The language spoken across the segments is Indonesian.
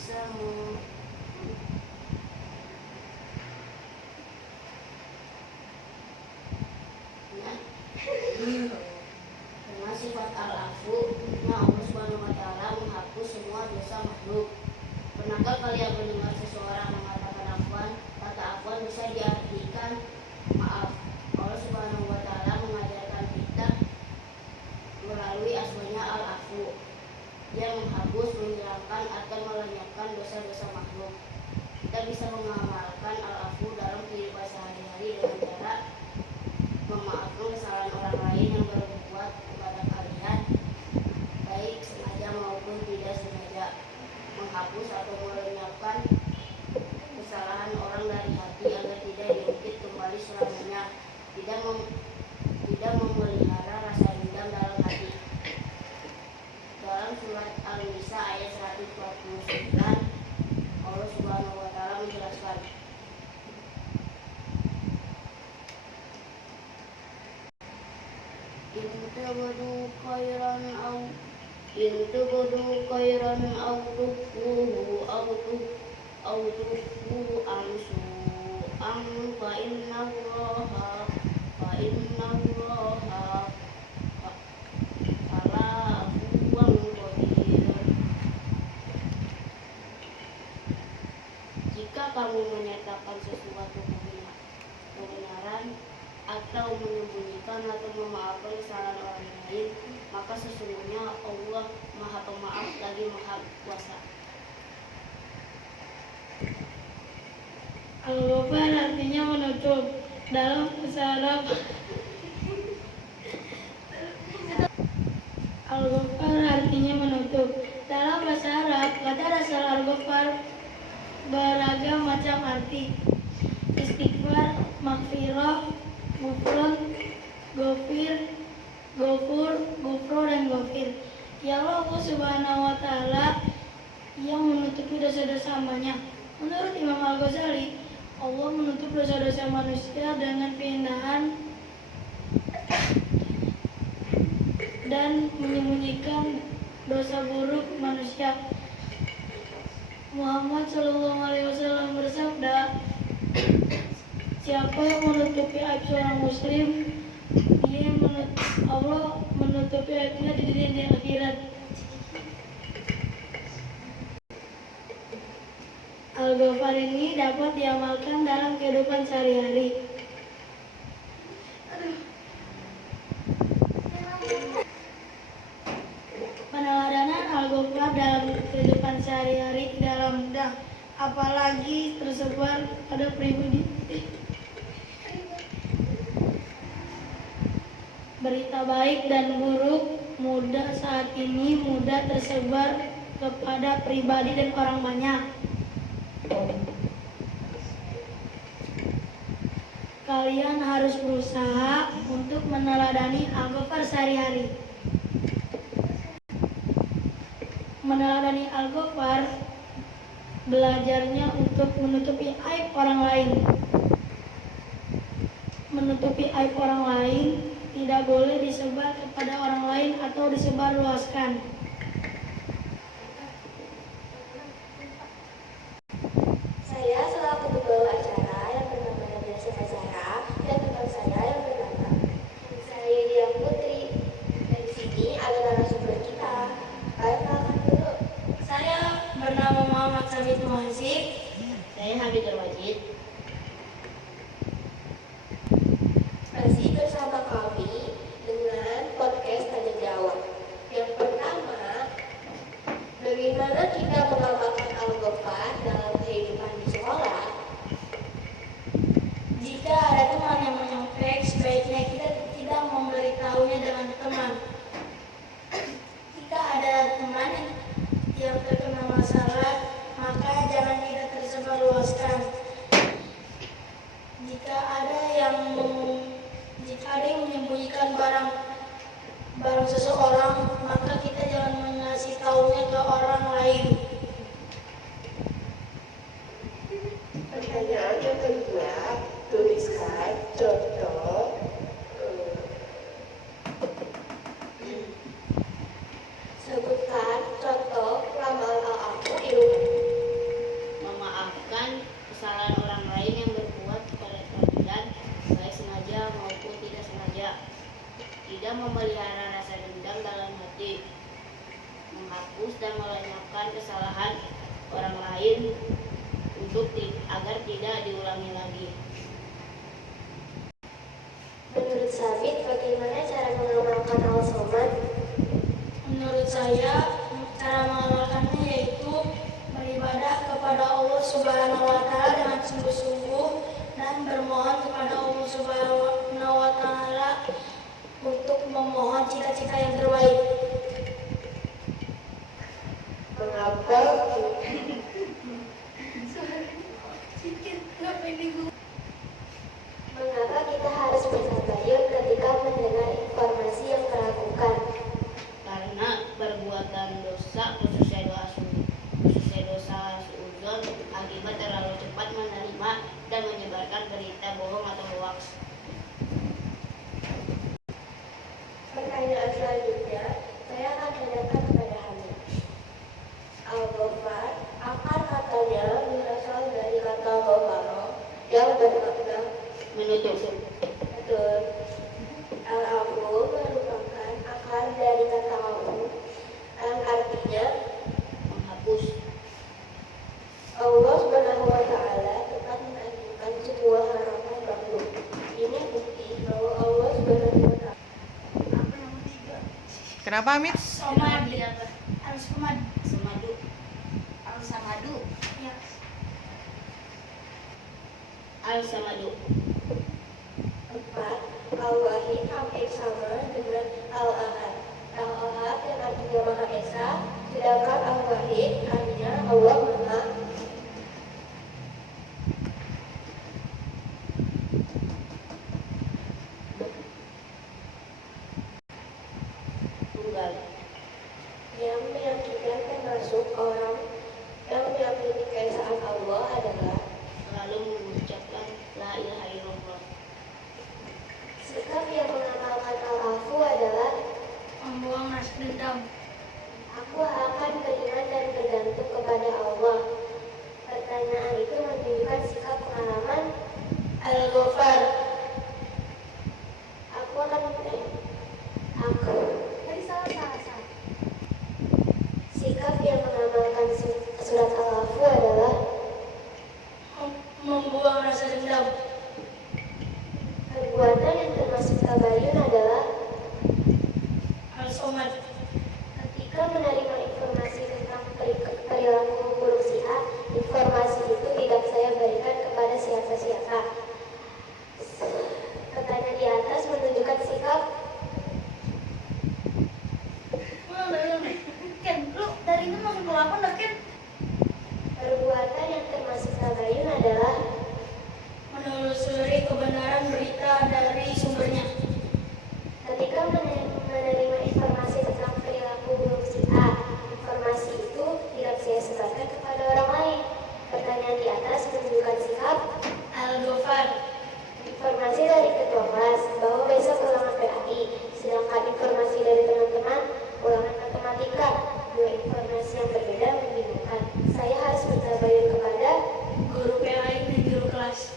bisa dengan sifat al-afu, Allah Subhanahu wa taala menghapus semua dosa makhluk. Pernahkah kalian mendengar seseorang mengatakan afwan? Kata afwan bisa diartikan maaf. Allah Subhanahu wa taala mengajarkan kita melalui asmanya al-afu. Dia menghapus, menghilangkan atau melenyapkan dosa-dosa makhluk. Kita bisa mengamalkan al-afu dalam kehidupan sehari-hari dengan cara memaafkan kesalahan orang lain yang berbuat kepada kalian, baik sengaja maupun tidak sengaja. Menghapus atau melenyapkan kesalahan orang dari hati agar tidak diungkit kembali selamanya. Tidak memelihara rasa dendam dalam hati. Dalam surat Al-Nisa ayat 149, Allah Subhanahu wa taala menjelaskan, In tubdu khairan aw tukhfuhu fa innallaha ala afuwan qadir. Jika kamu menyatakan sesuatu kebenaran atau menyembunyikan atau memaafkan kesalahan orang lain, maka sesungguhnya Allah Maha Pemaaf lagi Maha Kuasa. Al-Ghafar artinya menutup. Dalam bahasa Arab, Al-Ghafar artinya menutup. Dalam bahasa Arab, kata dasar Al-Ghafar beragam macam arti. Istighfar, maghfirah, ghufran, ghafur, ghufro, dan ghafir. Ya Allah Subhanahu wa taala yang menutupi dosa-dosa hambanya. Menurut Imam Al-Ghazali, Allah menutup dosa-dosa manusia dengan keindahan dan menyembunyikan dosa buruk manusia. Muhammad SAW bersabda, siapa yang menutupi aib seorang muslim, Allah menutupi aibnya di dunia dan akhirat. Al-Ghafar ini dapat diamalkan dalam kehidupan sehari-hari. Peneladanan Al-Ghafar dalam kehidupan sehari-hari tidaklah mudah, apalagi tersebar pada pribadi. Berita baik dan buruk saat ini mudah tersebar kepada pribadi dan orang banyak. Kalian harus berusaha untuk meneladani Al-Ghafar sehari-hari. Meneladani Al-Ghafar belajarnya untuk menutupi aib orang lain. Menutupi aib orang lain tidak boleh disebar kepada orang lain atau disebarluaskan. Saya selaku pembawa acara yang bernama Nadia Sefazara dan teman saya yang bernama saya Dia Putri. Dan di sini ada narasumber kita. Ayo kenalkan dulu. Saya bernama Muhammad Sabit Muhansib. Saya Habibur Wajid. Masih bersama kami dengan podcast Tanya Jawab. Yang pertama, bagaimana kita mengamalkan Al-Ghafar dalam kehidupan di sekolah? Jika ada teman yang menyontek, sebaiknya kita tidak memberitahunya dengan teman. Jika ada teman yang terkena masalah, maka jangan kita tersebarluaskan. Jika ada yang menyembunyikan barang seseorang, maka kita jangan mengasih tahunya ke orang lain. kesalahan orang lain agar tidak diulangi lagi. Menurut Sabit, bagaimana cara mengamalkan al-somad? Menurut saya, cara mengamalkannya yaitu beribadah kepada Allah Subhanahu wa Ta'ala dengan sungguh-sungguh dan bermohon kepada Allah Subhanahu wa Ta'ala untuk memohon cita-cita yang terbaik. Mengapa kita harus bertabayun ketika mendengar informasi yang meragukan? Karena perbuatan dosa, khususnya dosa suudzon, akibat terlalu cepat menerima dan menyebarkan berita bohong atau hoaks. Pertanyaan selanjutnya, saya akan tanyakan kepada Hamid. Al-Ghafar, akar katanya berasal dari kata ghafaro yang bermakna Menutup. betul. Al-Afu merupakan akar dari kata afu yang artinya Menghapus. Allah Subhanahu wa Ta'ala telah menanyakan sebuah harapan makhluk. Ini bukti bahwa Allah Subhanahu wa Ta'ala. Kenapa, Amit? Somad, al-somad, Semadu. Al-samadu. ya. Al-samadu. 4. Al-Wahid hampir sama dengan Al-Ahad. Al-Ahad yang artinya Maha Esa, sedangkan Al-Wahid artinya Allah Maha Tunggal. yang meyakinkan termasuk orang yang meyakini keesaan Allah adalah Selalu mengucapkan la ilaha illallah. sikap yang mengamalkan Al-Afu adalah Membuang rasa dendam. aku akan beriman dan bergantung kepada Allah. Pertanyaan itu menunjukkan sikap pengalaman Al-Ghafar, aku sikap yang mengamalkan surat Al-Afu adalah membuang rasa dendam. perbuatan yang termasuk tabayun adalah Al-somad, ketika menerima informasi tentang perilaku buruk si A, informasi itu tidak saya berikan kepada siapa-siapa. Pertanyaan di atas menunjukkan sikap Ken, lu dari ini masuk ke 8 dah, Ken. perbuatan yang termasuk tabayun adalah Menelusuri kebenaran berita dari sumbernya. ketika menerima informasi tentang perilaku buruk si A, informasi itu tidak saya sebarkan kepada orang lain. Pertanyaan di atas menunjukkan sikap Al-Ghafar, informasi dari ketua kelas bahwa besok ulangan PAI, sedangkan informasi dari teman-teman ulangan matematika. Dua informasi yang berbeda membingungkan. Saya harus bertabayun kepada guru PAI dan guru kelas.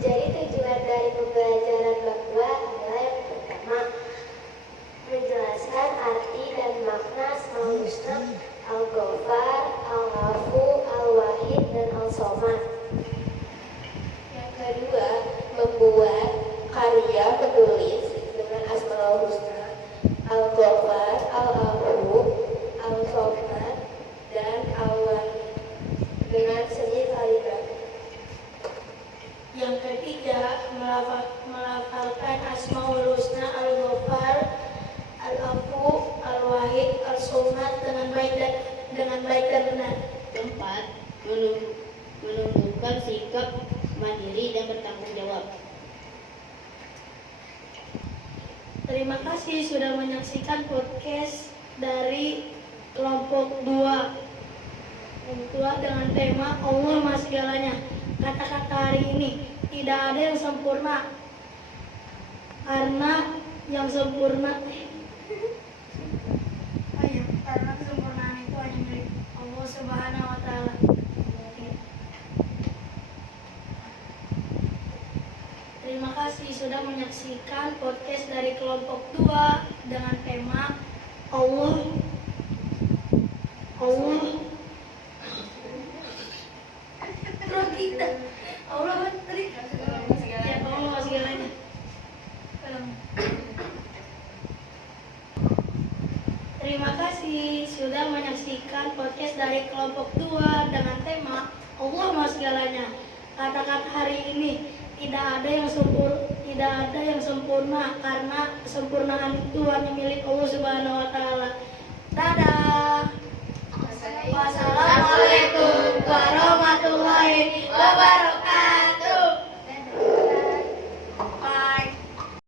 Jadi tujuan dari pembelajaran bab 2 adalah yang pertama, menjelaskan arti dan makna Asmaul Husna, Al-Ghafar, Al-Afu, Al-Wahid, dan Al-Somad. Yang kedua, membuat karya penulis dengan Asmaul Husna, Al-Ghafar, Al-Afu, Al-Somad, dan Al-Wahid dengan seni kaligrafi. Yang ketiga, melafalkan Asmaul Husna, Al-Ghafar, Al-Afu, Al-Wahid, Al-Somad dengan baik dan benar. Keempat, menunjukkan sikap mandiri dan bertanggung jawab. Terima kasih sudah menyaksikan podcast dari kelompok 2 dengan tema Allah Maha Segalanya. Kata-kata hari ini, tidak ada yang sempurna karena yang sempurna karena kesempurnaan itu hanya milik Allah Subhanahu wa Ta'ala. Terima kasih sudah menyaksikan podcast dari kelompok 2 dengan tema Allah Terima kasih sudah menyaksikan podcast dari kelompok 2 dengan tema Allah Maha Segalanya. Kata-kata hari ini tidak ada yang sempurna karena kesempurnaan itu hanya milik Allah Subhanahu wa taala.